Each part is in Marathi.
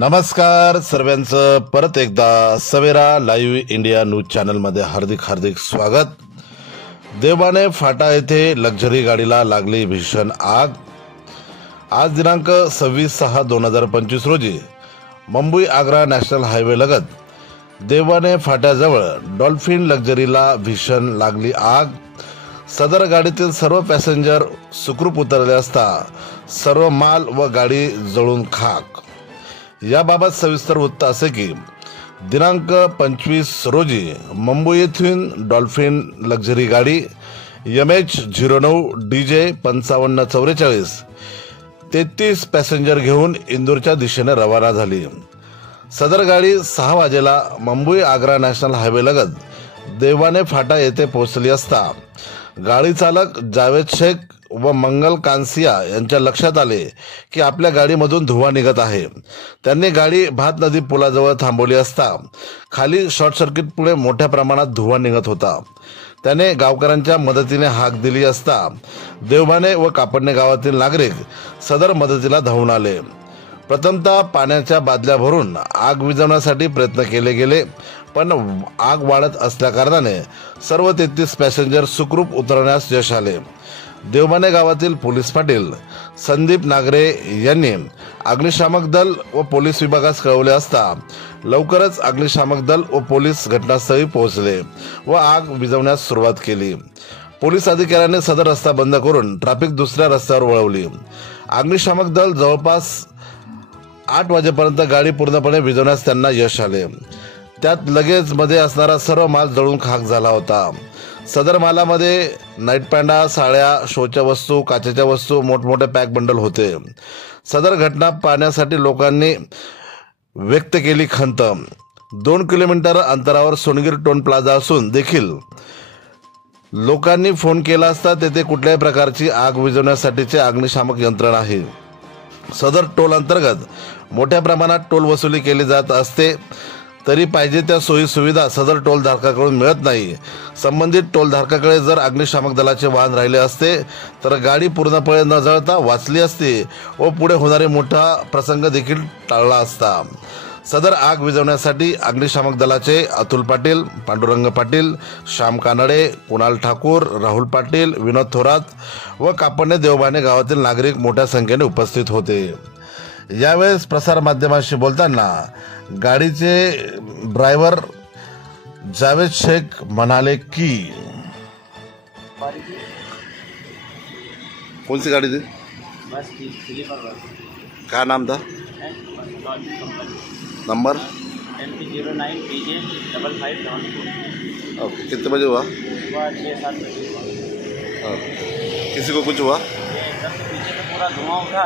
नमस्कार सर्वांचं परत एकदा सवेरा लाईव्ह इंडिया न्यूज चॅनलमध्ये हार्दिक स्वागत। देवाने फाटा येथे लक्झरी गाडीला लागली भीषण आग। आज दिनांक 26/6/2025 रोजी मुंबई आग्रा नॅशनल हायवे लगत देवाने फाट्याजवळ डॉल्फिन लक्झरीला भीषण लागली आग। सदर गाडीतील सर्व पॅसेंजर सुखरूप उतरले असता सर्व माल व गाडी जळून खाक। याबाबत सविस्तर वृत्त असे की दिनांक 25 रोजी मुंबई येथून डॉल्फिन लक्झरी गाडी MH09 DJ 5544 33 पॅसेंजर घेऊन इंदूरच्या दिशेने रवाना झाली। सदर गाडी 6 वाजेला मुंबई आग्रा नॅशनल हायवे लगत देवाने फाटा येथे पोहोचली असता गाडी चालक जावेद शेख व मंगल कांसिया यांच्या लक्षात आले की आपल्या गाडीमधून धुवा निघत आहे। त्यांनी गाडी भात नदी पुलाजवळ थांबवली असता खाली शॉर्ट सर्किटमुळे मोठ्या प्रमाणात धुवा निघत होता। त्याने गावकऱ्यांच्या मदतीने हाक दिली असता देवबाने व कापडणे गावातील नागरिक सदर मदतीला धावून आले। प्रथमतः पाण्याच्या बादल्या भरून आग विझवण्यासाठी प्रयत्न केले गेले, पण आग वाढत असल्याकारणाने सर्व 33 पॅसेंजर सुखरूप उतरवण्यास यश आले। देवबाने गावातील पोलीस पाटील संदीप नागरे यांनी अग्निशामक दल व पोलीस विभागास कळवले असता लवकरच अग्निशामक दल व पोलीस घटनास्थळी पोहोचले व आग विझवण्यास सुरुवात केली। पोलीस अधिकाऱ्यांनी सदर रस्ता बंद करून ट्रॅफिक दुसऱ्या रस्त्यावर वळवली। अग्निशामक दल जवळपास 8 वाजेपर्यंत गाडी पूर्णपणे विझवण्यास त्यांना यश आले। त्यात लगेच मध्ये असणारा सर्व माल जळून खाक झाला होता। सदर मालामध्ये नाईट पॅन्डा, साड्या, शोच्या वस्तू, काचेच्या वस्तू, मोठमोठे पॅक बंडल होते। सदर घटना पाहण्यासाठी लोकांनी व्यक्त केली खंत। 2 किलोमीटर अंतरावर सोनगिर टोल प्लाझा असून देखील लोकांनी फोन केला असता तेथे कुठल्याही प्रकारची आग विझवण्यासाठीचे अग्निशामक यंत्रणा आहे। सदर टोल अंतर्गत मोठ्या प्रमाणात टोल वसुली केली जात असते, तरी पाहिजे त्या सोयी सुविधा सदर टोल धारकाकडून मिळत नाही। संबंधित टोल धारकाकडे जर अग्निशामक दलाचे वाहन राहिले असते तर गाडी पूर्णपणे न जळता वाचली असती व पुढे होणारे मोठा प्रसंग देखील टाळला असता। सदर आग विझवण्यासाठी अग्निशामक दलाचे अतुल पाटील, पांडुरंग पाटील, श्याम कानडे, कुणाल ठाकूर, राहुल पाटील, विनोद थोरात व कापडणे देवबाने गावातील नागरिक मोठ्या संख्येने उपस्थित होते। यावेळेस प्रसार माध्यमांशी बोलताना गाडीचे ड्रायव्हर जावेद शेख म्हणाले की कौन सी गाड़ी थी? Bus sleeper bus. क्या नाम था? Number MP09 PJ 5554। ओके, कितने बजे हुआ? 6-7 बजे हुआ। किसी को कुछ हुआ? एकदम से पीछे से पूरा धुआं उठा,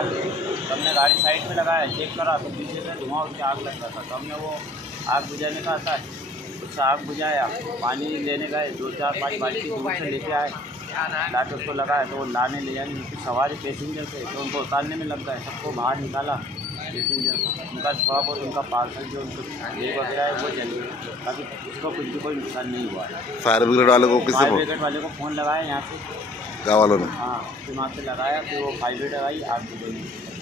तो हमने गाड़ी साइड में लगाया, चेक करा तो पीछे से धुआं उठ के आग लग रहा था। तो हमने वो आग बुझाने का था, उससे आग बुझाया, पानी लेने गए, 2-4-5 बाल्टी दूर से लेके आए, लाके उसको लगाया तो वो लाने ले जाने उसकी सवारी पैसेंजर थे तो उनको उतारने में लग गए। सबको बाहर निकाला पैसेंजर, उनका थोड़ा बहुत उनका पार्सल जो उनको बैग वगैरह है वो जल गए, ताकि उसको कुछ भी कोई नुकसान नहीं हुआ है। फायर ब्रिगेड वाले को किससे? फायर ब्रिगेड वाले को फ़ोन लगाया यहाँ से, गाँव वालों ने। हाँ, वहाँ से लगाया, फिर वो फायर ब्रिगेड आई, आग बुझाई।